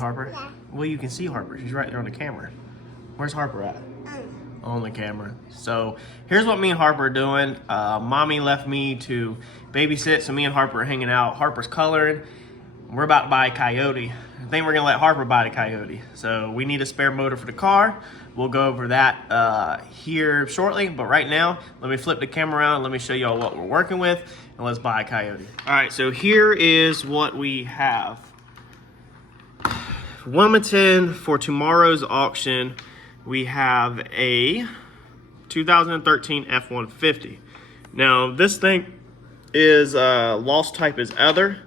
Harper? Well, you can see Harper. She's right there on the camera. Where's Harper at? On the camera. So here's what me and Harper are doing. Mommy left me to babysit, so me and Harper are hanging out. Harper's coloring. We're about to buy a Coyote. I think we're gonna let Harper buy the Coyote. So we need a spare motor for the car. We'll go over that here shortly, but right now, let me flip the camera around and let me show y'all what we're working with, and let's buy a Coyote. All right, so here is what we have. Wilmington, for tomorrow's auction, we have a 2013 F-150. Now, this thing is lost type is other.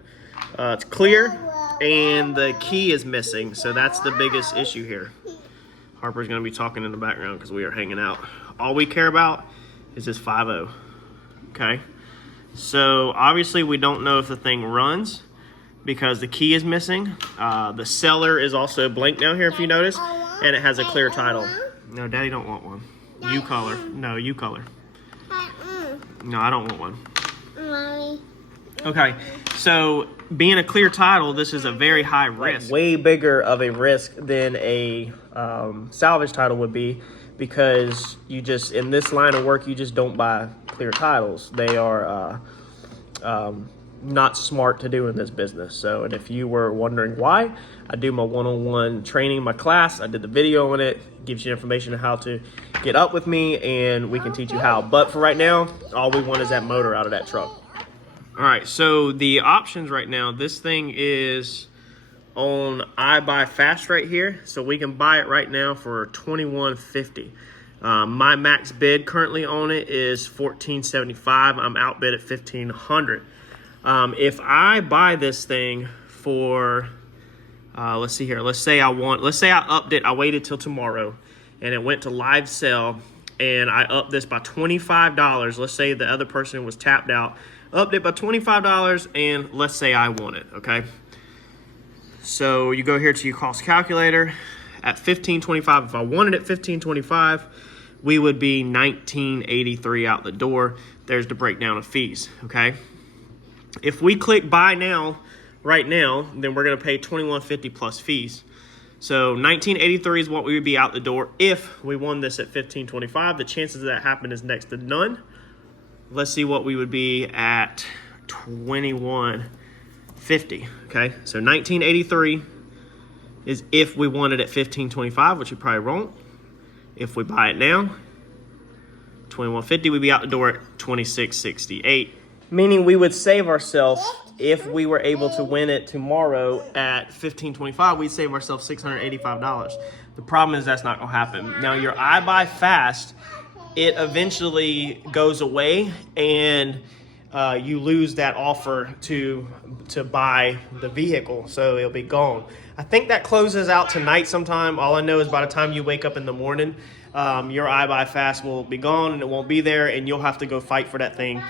It's clear, and the key is missing, so that's the biggest issue here. Harper's gonna be talking in the background because we are hanging out. All we care about is this 5.0, okay? So obviously we don't know if the thing runs because the key is missing. The seller is also blank down here if you notice, and it has a clear title. No, Daddy don't want one. You color. No, you color. No, I don't want one. Mommy. Okay, so being a clear title, this is a very high risk. Way bigger of a risk than a salvage title would be, because you just, in this line of work, you just don't buy clear titles. They are not smart to do in this business. So, and if you were wondering why, I do my one-on-one training, my class. I did the video on it. It gives you information on how to get up with me, and we can teach you how. But for right now, all we want is that motor out of that truck. All right, so the options right now, this thing is on iBuyFast right here. So we can buy it right now for $21.50. My max bid currently on it is $14.75. I'm outbid at $1,500. If I buy this thing for, let's see here. Let's say I upped it. I waited till tomorrow and it went to live sale, and I upped this by $25. Let's say the other person was tapped out. Upped it by $25, and let's say I want it, okay? So you go here to your cost calculator at $15.25. If I wanted it $15.25, we would be $19.83 out the door. There's the breakdown of fees, okay? If we click buy now, right now, then we're gonna pay $21.50 plus fees. So $19.83 is what we would be out the door if we won this at $15.25. The chances of that happening is next to none. Let's see what we would be at $21.50, okay? So $19.83 is if we won it at $15.25, which we probably won't. If we buy it now, $21.50, we'd be out the door at $26.68. Meaning we would save ourselves, if we were able to win it tomorrow at $15.25, we'd save ourselves $685. The problem is that's not gonna happen. Now your iBuyFast, it eventually goes away, and you lose that offer to buy the vehicle, so it'll be gone. I think that closes out tonight sometime. All I know is by the time you wake up in the morning, your iBuyFast will be gone and it won't be there, and you'll have to go fight for that thing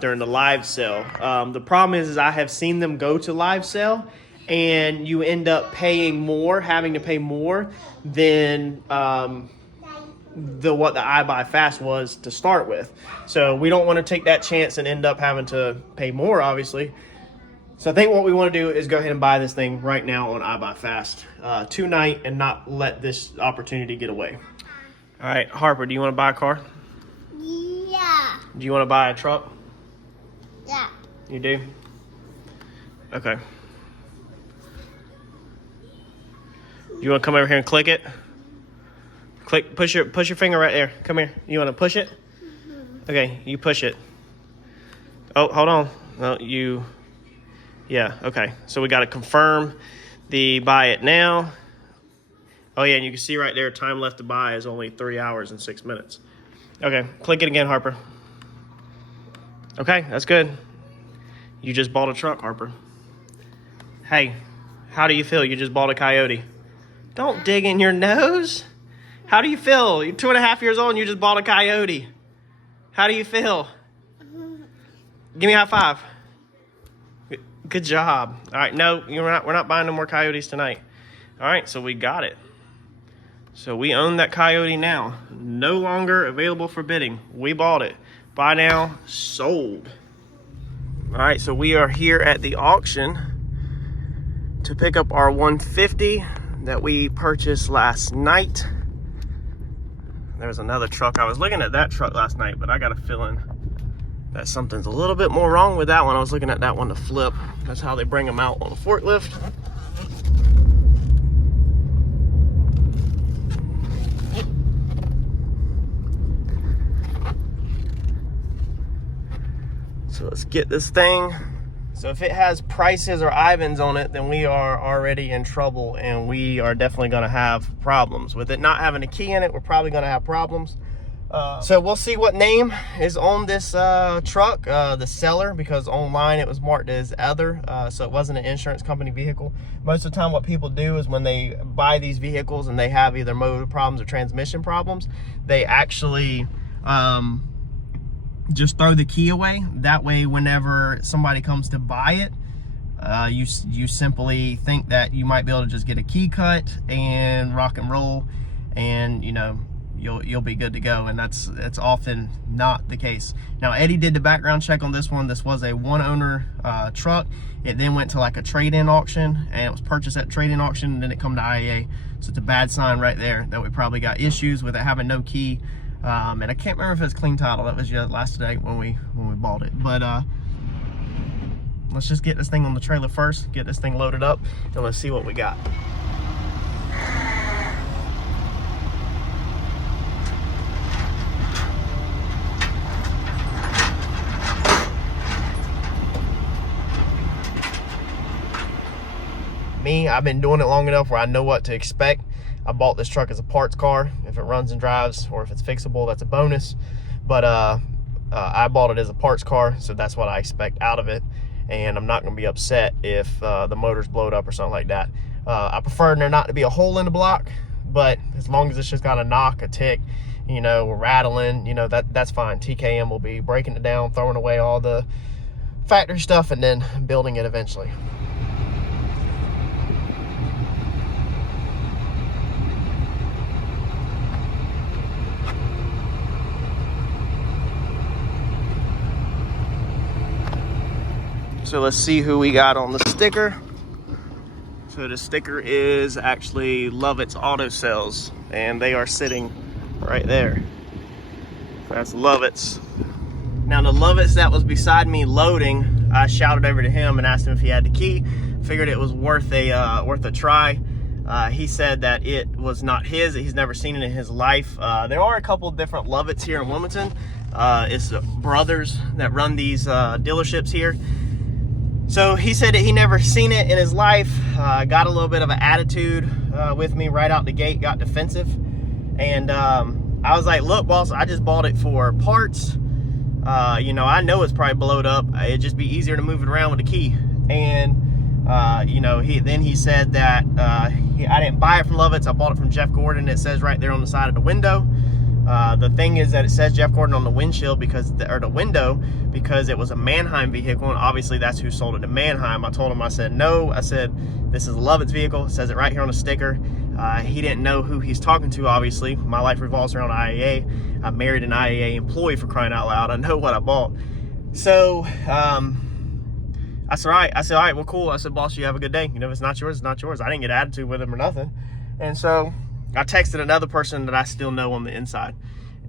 during the live sale. The problem is I have seen them go to live sale, and you end up paying more, having to pay more than what the iBuyFast was to start with. So we don't want to take that chance and end up having to pay more, obviously. So I think what we want to do is go ahead and buy this thing right now on iBuyFast tonight, and not let this opportunity get away. All right, Harper, do you want to buy a car? Yeah. Do you want to buy a truck? Yeah. You do? Okay. You want to come over here and click it? Click, push your finger right there. Come here. You want to push it? Mm-hmm. Okay, you push it. Oh, hold on. No, yeah, okay. So we got to confirm the buy it now. Oh yeah, and you can see right there, time left to buy is only 3 hours and 6 minutes. Okay, click it again, Harper. Okay, that's good. You just bought a truck, Harper. Hey, how do you feel? You just bought a Coyote. Don't dig in your nose. How do you feel? You're 2.5 years old and you just bought a Coyote. How do you feel? Give me a high five. Good job. All right, no, we're not buying no more Coyotes tonight. All right, so we got it. So we own that Coyote now. No longer available for bidding. We bought it. Buy now, sold. All right, so we are here at the auction. to pick up our 150 that we purchased last night. There's another truck. I was looking at that truck last night, but I got a feeling that something's a little bit more wrong with that one. I was looking at that one to flip. That's how they bring them out on a forklift. So let's get this thing. So if it has prices or Ivans on it, then we are already in trouble, and we are definitely gonna have problems. With it not having a key in it, we're probably gonna have problems. So we'll see what name is on this truck, the seller, because online it was marked as other, so it wasn't an insurance company vehicle. Most of the time what people do is when they buy these vehicles and they have either motor problems or transmission problems, they actually just throw the key away. That way, whenever somebody comes to buy it, you simply think that you might be able to just get a key cut and rock and roll, and you know, you'll be good to go. And that's often not the case. Now, Eddie did the background check on this one. This was a one owner truck. It then went to like a trade-in auction, and it was purchased at trade-in auction, and then it come to IAA. So it's a bad sign right there that we probably got issues with it having no key. And I can't remember if it's clean title. That was just last day when we bought it. But let's just get this thing on the trailer first, get this thing loaded up, and let's see what we got. Me, I've been doing it long enough where I know what to expect. I bought this truck as a parts car. If it runs and drives, or if it's fixable, that's a bonus. But I bought it as a parts car, so that's what I expect out of it. And I'm not gonna be upset if the motor's blowed up or something like that. I prefer there not to be a hole in the block, but as long as it's just got a knock, a tick, you know, rattling, you know, that's fine. TKM will be breaking it down, throwing away all the factory stuff, and then building it eventually. So let's see who we got on the sticker. So the sticker is actually Lovett's Auto Sales, and they are sitting right there. That's Lovett's. Now the Lovett's that was beside me loading, I shouted over to him and asked him if he had the key. Figured it was worth a try. He said that it was not his, that he's never seen it in his life. There are a couple of different Lovett's here in Wilmington. It's brothers that run these dealerships here. So he said that he never seen it in his life. Got a little bit of an attitude with me right out the gate, got defensive. And I was like, look, boss, I just bought it for parts. You know, I know it's probably blowed up. It'd just be easier to move it around with a key. And, you know, he said that I didn't buy it from Lovett's. I bought it from Jeff Gordon. It says right there on the side of the window. The thing is that it says Jeff Gordon on the windshield or the window because it was a Mannheim vehicle, and obviously that's who sold it to Mannheim. I told him, I said, no, I said, this is a Lovett's vehicle. It says it right here on the sticker. He didn't know who he's talking to, obviously. My life revolves around IAA. I married an IAA employee, for crying out loud. I know what I bought. So, I said, all right, well, cool. I said, boss, you have a good day. You know, if it's not yours, it's not yours. I didn't get attitude with him or nothing. And so I texted another person that I still know on the inside.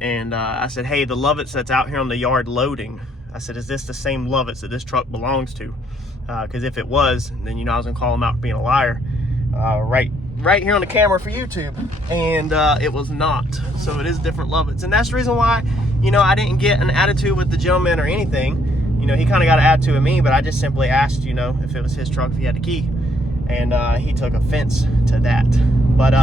And I said, hey, the Lovett's that's out here on the yard loading. I said, is this the same Lovett's that this truck belongs to? Because if it was, then, you know, I was going to call him out for being a liar. Right here on the camera for YouTube. And it was not. So it is different Lovett's. And that's the reason why, you know, I didn't get an attitude with the gentleman or anything. You know, he kind of got an attitude with me, but I just simply asked, you know, if it was his truck, if he had the key. And he took offense to that. But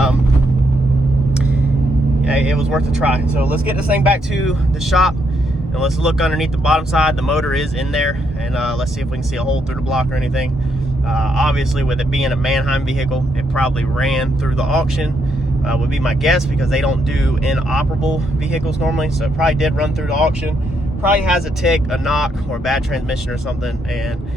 it was worth a try. So let's get this thing back to the shop, and let's look underneath the bottom side. The motor is in there, and let's see if we can see a hole through the block or anything. Obviously, with it being a Mannheim vehicle, it probably ran through the auction, would be my guess, because they don't do inoperable vehicles normally. So it probably did run through the auction. Probably has a tick, a knock, or a bad transmission or something, and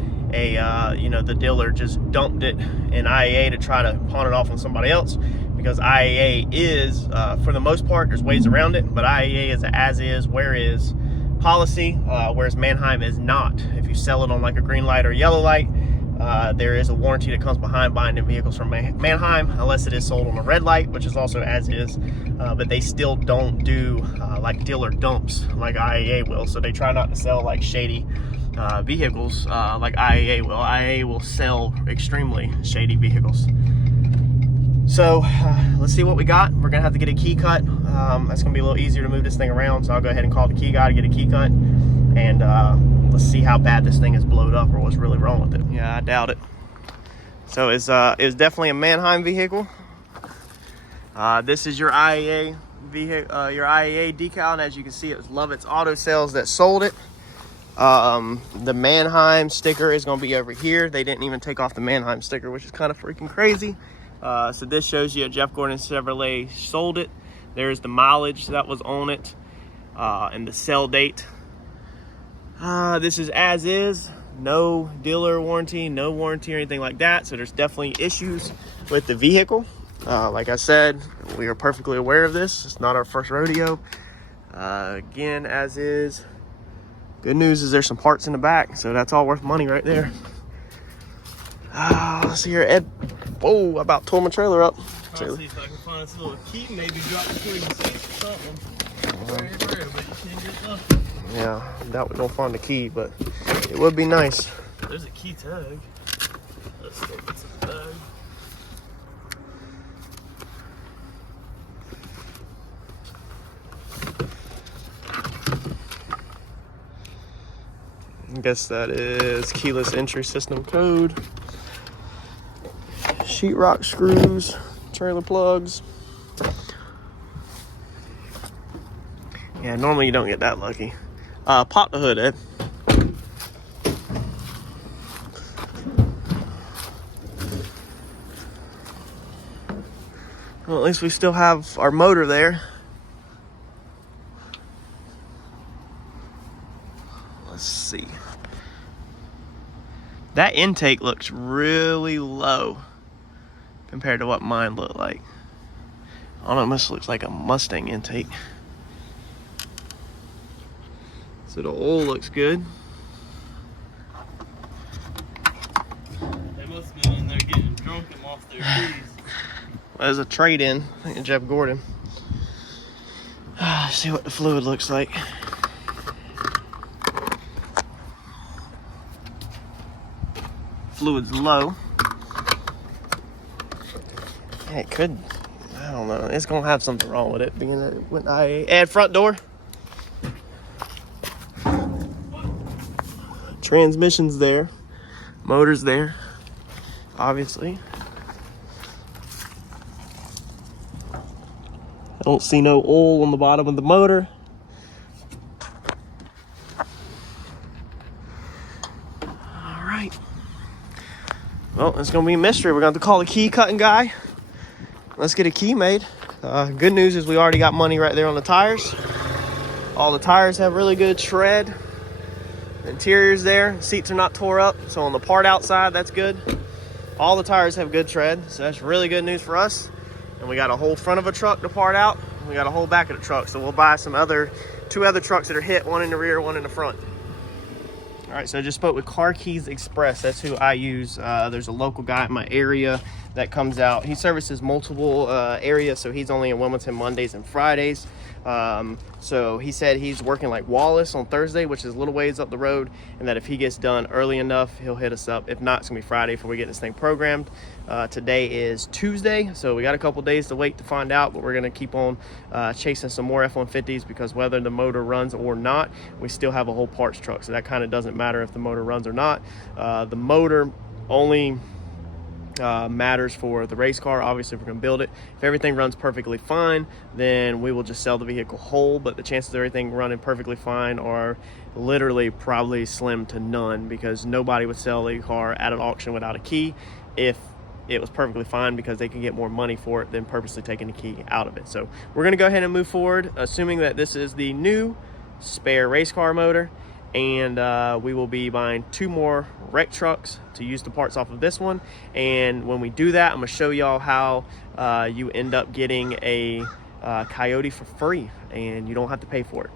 you know, the dealer just dumped it in IAA to try to pawn it off on somebody else, because IAA is, for the most part, there's ways around it, but IAA is a as-is, where-is policy, whereas Mannheim is not. If you sell it on like a green light or yellow light, there is a warranty that comes behind buying new vehicles from Manheim, unless it is sold on a red light, which is also as is. But they still don't do like dealer dumps like IAA will. So they try not to sell like shady vehicles like IAA will. IAA will sell extremely shady vehicles. So let's see what we got. We're gonna have to get a key cut. That's gonna be a little easier to move this thing around. So I'll go ahead and call the key guy to get a key cut. And let's see how bad this thing is blowed up or what's really wrong with it. Yeah, I doubt it. So it was definitely a Manheim vehicle. This is your IAA vehicle, your IAA decal, and as you can see, it was Lovett's Auto Sales that sold it. The Manheim sticker is going to be over here. They didn't even take off the Manheim sticker, which is kind of freaking crazy. So this shows you Jeff Gordon Chevrolet sold it. There's the mileage that was on it, and the sell date. This is as is, no dealer warranty, no warranty or anything like that. So there's definitely issues with the vehicle. Like I said, we are perfectly aware of this. It's not our first rodeo. Again, as is. Good news is there's some parts in the back, so that's all worth money right there. Let's see here, Ed. Whoa, I about tore my trailer up. Try to see if I can find this little key, maybe drop between the seats or something. Very rare, but you can't get nothing. Yeah, I doubt we don't find the key, but it would be nice. There's a key tag. Let's go get some tag. I guess that is keyless entry system code. Sheetrock screws, trailer plugs. Yeah, normally you don't get that lucky. Pop the hood, Ed. Well, at least we still have our motor there. Let's see. That intake looks really low compared to what mine looked like. I don't know, this looks like a Mustang intake. So the oil looks good. They must have been in there getting drunk and lost their keys. There's a trade-in, I think, Jeff Gordon. See what the fluid looks like. Fluid's low. Yeah, it could, I don't know. It's gonna have something wrong with it, being that it went IAA. Add front door. Transmission's there. Motor's there, obviously. I don't see no oil on the bottom of the motor. All right. Well, it's gonna be a mystery. We're gonna have to call the key cutting guy. Let's get a key made. Good news is we already got money right there on the tires. All the tires have really good tread. The interior's there. Seats are not tore up. So on the part outside, that's good. All the tires have good tread. So that's really good news for us. And we got a whole front of a truck to part out. We got a whole back of the truck. So we'll buy two other trucks that are hit, one in the rear, one in the front. All right, so I just spoke with Car Keys Express. That's who I use. There's a local guy in my area that comes out. He services multiple areas, so he's only in Wilmington Mondays and Fridays. So he said he's working like Wallace on Thursday, which is a little ways up the road, and that if he gets done early enough, he'll hit us up. If not, it's gonna be Friday before we get this thing programmed. Today is Tuesday, so we got a couple days to wait to find out, but we're gonna keep on chasing some more F-150s, because whether the motor runs or not, we still have a whole parts truck, so that kind of doesn't matter if the motor runs or not. The motor only matters for the race car. Obviously, if we're gonna build it, if everything runs perfectly fine, then we will just sell the vehicle whole, but the chances of everything running perfectly fine are literally probably slim to none, because nobody would sell a car at an auction without a key if it was perfectly fine, because they can get more money for it than purposely taking the key out of it. So we're gonna go ahead and move forward, assuming that this is the new spare race car motor, and we will be buying 2 more wreck trucks to use the parts off of this one. And when we do that, I'm gonna show y'all how you end up getting a Coyote for free, and you don't have to pay for it.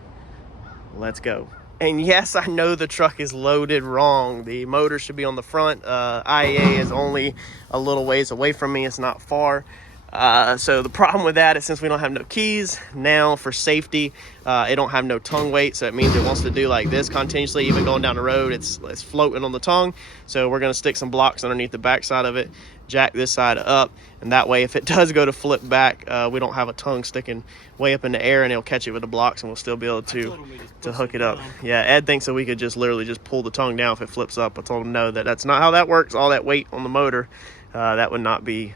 Let's go. And yes, I know the truck is loaded wrong. The motor should be on the front. IAA is only a little ways away from me. It's not far. So the problem with that is since we don't have no keys, now for safety, it don't have no tongue weight. So it means it wants to do like this continuously, even going down the road, it's floating on the tongue. So we're gonna stick some blocks underneath the back side of it, jack this side up, and that way if it does go to flip back, we don't have a tongue sticking way up in the air and it'll catch it with the blocks and we'll still be able to hook it up. Yeah, Ed thinks that we could just literally just pull the tongue down if it flips up. I told him no, that's not how that works. All that weight on the motor, that would not be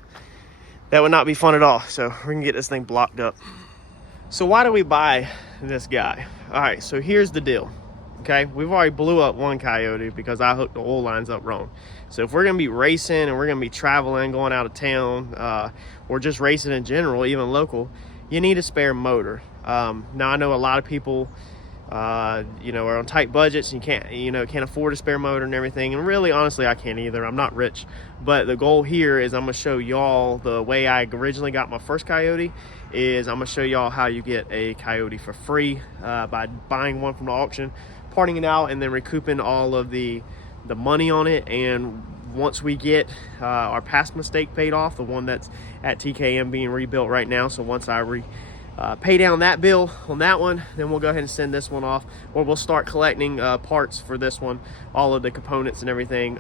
fun at all. So we're gonna get this thing blocked up. So why do we buy this guy? All right, so here's the deal. Okay, we've already blew up one Coyote because I hooked the oil lines up wrong. So if we're gonna be racing and we're gonna be traveling, going out of town, or just racing in general, even local, you need a spare motor. Now I know a lot of people are on tight budgets and can't afford a spare motor and everything, and really honestly I can't either. I'm not rich, but the goal here is I'm gonna show y'all the way I originally got my first Coyote. Is I'm gonna show y'all how you get a Coyote for free by buying one from the auction, parting it out, and then recouping all of the money on it. And once we get our past mistake paid off, the one that's at TKM being rebuilt right now, so once I pay down that bill on that one, then we'll go ahead and send this one off, or we'll start collecting parts for this one, all of the components and everything,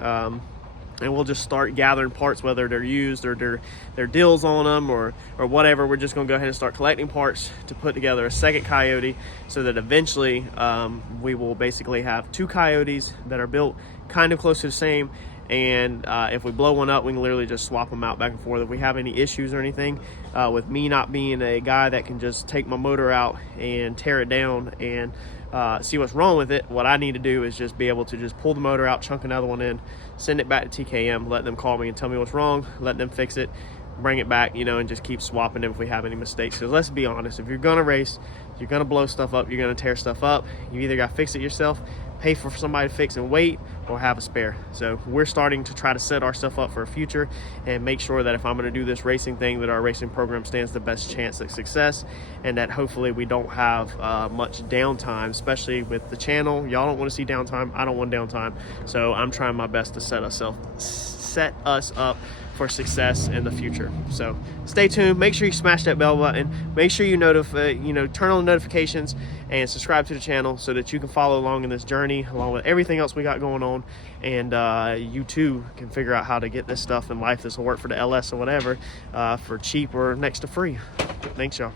and we'll just start gathering parts, whether they're used or they're deals on them or whatever. We're just gonna go ahead and start collecting parts to put together a second Coyote, so that eventually we will basically have two Coyotes that are built kind of close to the same. And if we blow one up, we can literally just swap them out back and forth. If we have any issues or anything, with me not being a guy that can just take my motor out and tear it down and see what's wrong with it, what I need to do is just be able to just pull the motor out, chunk another one in, send it back to TKM, let them call me and tell me what's wrong, let them fix it, bring it back, and just keep swapping them if we have any mistakes. Because let's be honest, if you're gonna race, you're gonna blow stuff up, you're gonna tear stuff up, you either gotta fix it yourself, pay for somebody to fix and wait, or have a spare. So we're starting to try to set ourselves up for a future and make sure that if I'm going to do this racing thing, that our racing program stands the best chance of success, and that hopefully we don't have much downtime, especially with the channel. Y'all don't want to see downtime, I don't want downtime, so I'm trying my best to set us up for success in the future. So stay tuned, make sure you smash that bell button, make sure you turn on the notifications and subscribe to the channel so that you can follow along in this journey along with everything else we got going on, and you too can figure out how to get this stuff in life. This will work for the LS or whatever for cheap or next to free. Thanks y'all.